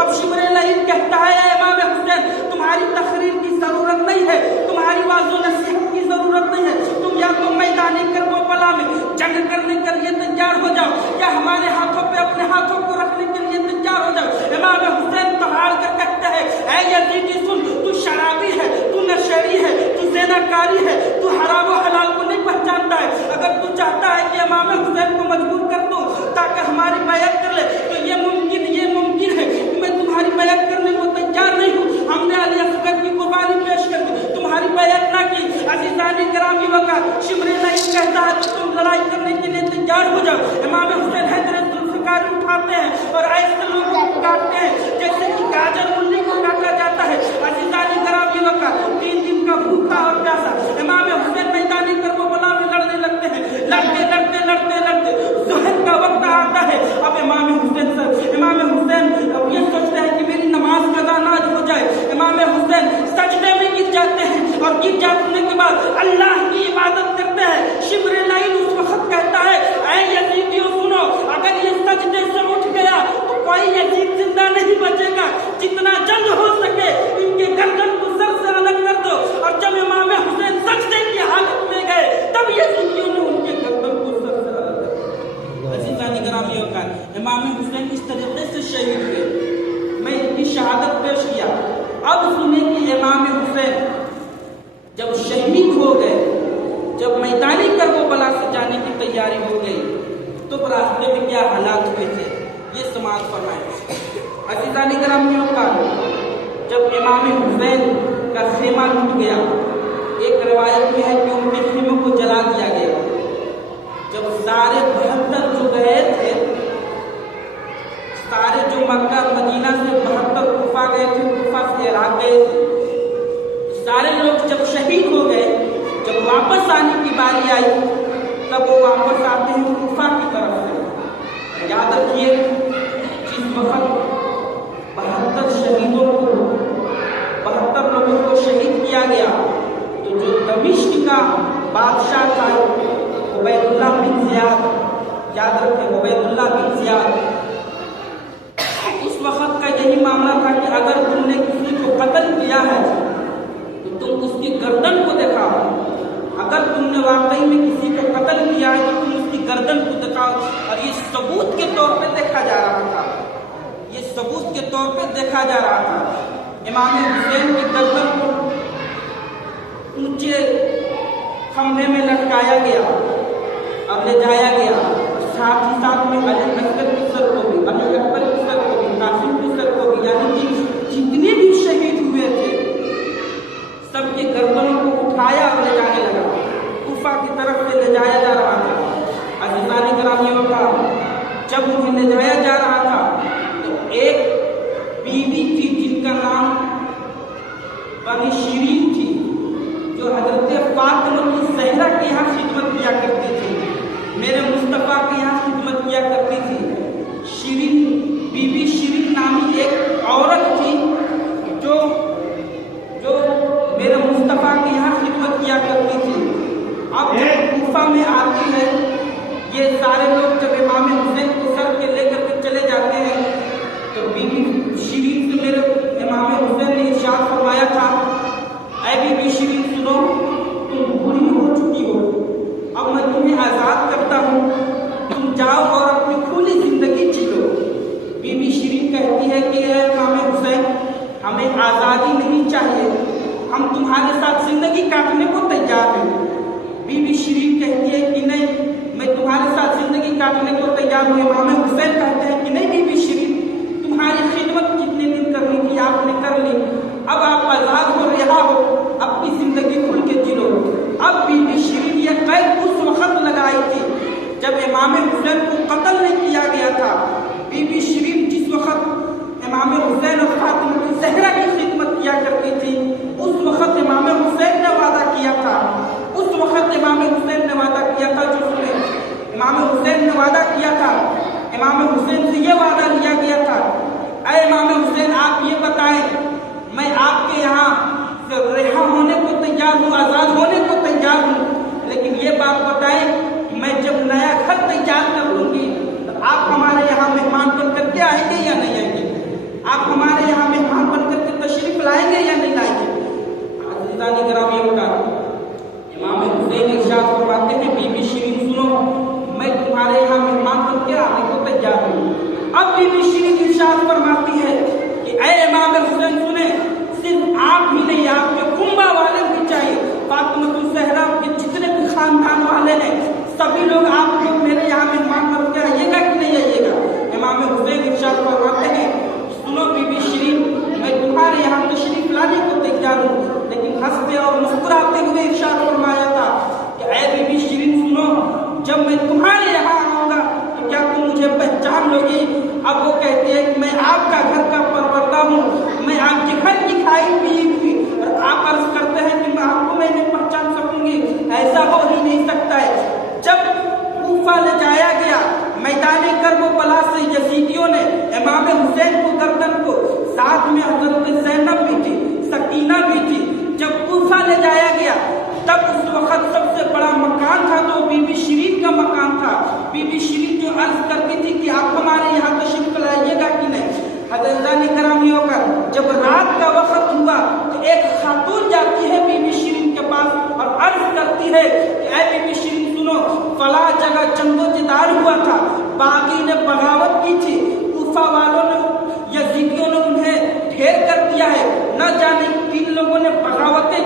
اب شمر لعین کہتا ہے اے امام حسین تمہاری تقریر کی ضرورت نہیں ہے، تمہاری واضح نصیحت کی ضرورت نہیں ہے، تم یا تو میدان کربلا میں جنگ کرنے کے لیے تیار ہو جاؤ یا ہمارے ہاتھوں پہ اپنے ہاتھوں کو رکھنے کے لیے تیار ہو جاؤ۔ امام حسین پہاڑ کر کہتے ہیں اے یزیدی سن، تو شرابی ہے، تو نشری ہے، تو زناکاری ہے، تو حرام و حلال کو نہیں پہچانتا ہے۔ اگر تو چاہتا ہے کہ امام حسین کو مجبور کر دوں تاکہ ہماری بیعت کر لے تو یہ ممکن ہے کہ میں تمہاری بیعت کرنے کو تیار نہیں ہوں۔ ہم نے علی اصغر کی قربانی پیش کر دی، تمہاری بیعت نہ کی۔ عزیزان گرامی وقت شمر لعین کہتا ہے تو تم لڑائی کرنے کے لیے تیار ہو جاؤ۔ امام حسین حیدر ذوالفقار اٹھاتے ہیں اور ایسے لوگوں کو کاٹتے ہیں جیسے کہ گاجر ملی کو کاٹا جاتا ہے۔ عزیزان گرامی وقت 3 دن کا بھوکا اور پیاسا امام حسین میدان کربلا میں لڑنے لگتے ہیں، لڑتے ظہر کا وقت آتا ہے۔ اب امام حسین یہ سوچتے ہیں کہ میری نماز قضا نہ ہو جائے۔ امام حسین سجدے میں گر جاتے ہیں اور گر جانے کے بعد اللہ کی عبادت کرتے ہیں۔ شمر لعین اس وقت کہتا ہے اے یزیدیوں سنو، اگر یہ سجدے سے اٹھ گیا تو کوئی یزید زندہ نہیں بچے گا، جتنا جلد ہو سکے ان کے گردن کو سر سے الگ کر دو۔ اور جب امام حسین سجدے کی حالت میں گئے تب یزیدیوں نے ان کے گردن کو سر سے الگ کر دیا۔ عزیزان گرامی وقت امام حسین اس طریقے سے شہید ہوئے، میں ان کی شہادت پیش کیا۔ اب سنیں کہ امام حسین جب شہید ہو گئے، جب میدانی کربلا سے جانے کی تیاری ہو گئی تو راستے میں کیا حالات ہوئے تھے یہ سماعت فرمائیں۔ عزیزان گرامی وقت جب امام حسین کا خیمہ ٹوٹ گیا، ایک روایت میں ہے کہ ان کے خیمے کو جلا دیا گیا۔ جب سارے 72 جو گئے تھے، سارے جو مکہ مدینہ سے 72 کوفہ گئے تھے، کوفہ سے عراق گئے تھے، سارے لوگ جب شہید ہو گئے، جب واپس آنے کی باری آئی تب وہ واپس آتے ہیں کوفہ کی طرف سے۔ یاد رکھیے جس وقت 72 شہیدوں کو 72 لوگوں کو شہید کیا گیا تو جو دمشق کا بادشاہ تھا عبید اللہ بن زیاد، یاد رکھیں عبید اللہ بن زیاد، اس وقت کا یہی معاملہ تھا کہ اگر تم نے کسی کو قتل کیا ہے تو تم اس کی گردن کو دکھاؤ، اگر تم نے واقعی میں کسی کو قتل کیا ہے تو تم اس کی گردن کو دکھاؤ۔ اور یہ ثبوت کے طور پہ دیکھا جا رہا تھا، یہ ثبوت کے طور پہ دیکھا جا رہا تھا۔ امام حسین کی گردن کو اونچے کھمبے میں لٹکایا گیا اور لے جایا گیا، ساتھ ہی ساتھ میں علی اصغر کی سر کو بھی، علی اکبر کی سر کو بھی، قاسم کی سر کو بھی، یعنی کہ جتنے بھی شہید ہوئے تھے سب کے گردنوں کو اٹھایا اور لے جانے لگا، کوفہ کی طرف سے لے جایا جا رہا تھا۔ عزیزان گرامی وقت جب انہیں لے جایا جا رہا تھا تو ایک بیوی تھی جن کا نام بنی شیرین تھی، جو حضرت فاطمہ کی زہرا کے یہاں خدمت کیا کرتی تھی، میرے مصطفیٰ کے یہاں خدمت کیا کرتی تھی۔ شیرین بی بی شیرین نامی ایک عورت تھی جو میرے مصطفیٰ کے یہاں خدمت کیا کرتی تھی۔ اب جب کوفہ میں آتی ہے، یہ سارے لوگ جب امام حسین کو سر کے لے کر کے چلے جاتے ہیں تو بی بی شیرین سے میرے امام حسین نے ارشاد فرمایا تھا اے بی بی شیرین سنو، تم بوڑھی ہو چکی ہو، اب میں تمہیں آزاد کرتا ہوں، تم جاؤ اور اپنی کھلی زندگی جیو۔ بی بی شیرین کہتی ہے کہ اے امام حسین ہمیں آزادی نہیں چاہیے، ہم تمہارے ساتھ زندگی کاٹنے کو تیار ہیں۔ بی بی شیرین کہتی ہے کہ نہیں، میں تمہارے ساتھ زندگی کاٹنے کو تیار ہوں۔ امام حسین کہتے ہیں کہ نہیں بی بی شیرین، تمہاری خدمت کتنے دن کرنی تھی آپ نے کر لی، اب آپ آزاد ہو، رہا ہو، اپنی زندگی کھل کے جیو۔ اب بی بی شیرین یہ قید اس وقت لگائی تھی جب امام حسین کو قتل نہیں کیا گیا تھا۔ بی بی شیرین جس وقت امام حسین اور فاطمہ کی زہرا کی خدمت کیا کرتی تھی، اس وقت امام حسین نے وعدہ کیا تھا، اس وقت امام حسین نے وعدہ کیا تھا، جو سنے امام حسین نے وعدہ کیا تھا، امام حسین سے یہ وعدہ لیا گیا تھا اے امام حسین آپ یہ بتائیں میں آپ کے یہاں سے رہا ہونے کو تیار ہوں، آزاد ہونے کو تیار ہوں، لیکن یہ بات بتائیں میں جب نیا گھر تیار کر لوں گی تو آپ ہمارے یہاں مہمان بن کر کے آئیں گے یا نہیں آئیں گے؟ آپ بی بی شیرین ارشاد فرماتی ہے کہ اے امام حسین سنیں، صرف آپ ہی نہیں، آپ کے کنبہ والے بھی چاہیے، فاطمہ الزہرا کے جتنے بھی خاندان والے ہیں سبھی لوگ آپ لوگ میرے یہاں مہمان بن کے آئیے گا کہ نہیں آئیے گا؟ امام حسین ارشاد فرماتے ہیں سنو بی بی شیرین، میں تمہارے یہاں تشریف لانے کو تیار ہوں، لیکن ہنستے اور مسکراتے ہوئے ارشاد فرمایا تھا کہ اے بی بی شیرین سنو، جب میں تمہارے یہاں آؤں گا تو کیا تم مجھے پہچان لو گی؟ اب وہ کہتے ہیں کہ میں آپ کا گھر کا پروردہ ہوں، میں آپ کے گھر کی کھائی پیئی تھی، اور آپ عرض کرتے ہیں کہ میں آپ کو میں نہیں پہچان سکوں گی، ایسا ہو ہی نہیں سکتا ہے۔ جب کوفہ لے جایا گیا، میدان کربلا سے یزیدیوں نے امام حسین کو گردن کو، ساتھ میں حضرت زینب بھی تھی، سکینہ بھی تھی، جب کوفہ لے جایا گیا تب اس وقت سب سے بڑا مکان تھا تو بی بی شیرین کا مکان تھا۔ بی بی شیرین جو عرض کرتی تھی کہ آپ ہمارے یہاں تشریف لائیے گا کہ نہیں؟ حضرت گرامیوں کا جب رات کا وقت ہوا تو ایک خاتون جاتی ہے بی بی شیرین کے پاس اور عرض کرتی ہے کہ اے بی بی شیرین سنو، فلاں جگہ جنگ و جدال ہوا تھا، باغی نے بغاوت کی تھی، کوفہ والوں نے یزیدیوں نے انہیں ڈھیر کر دیا ہے، نہ جانے کن لوگوں نے بغاوتیں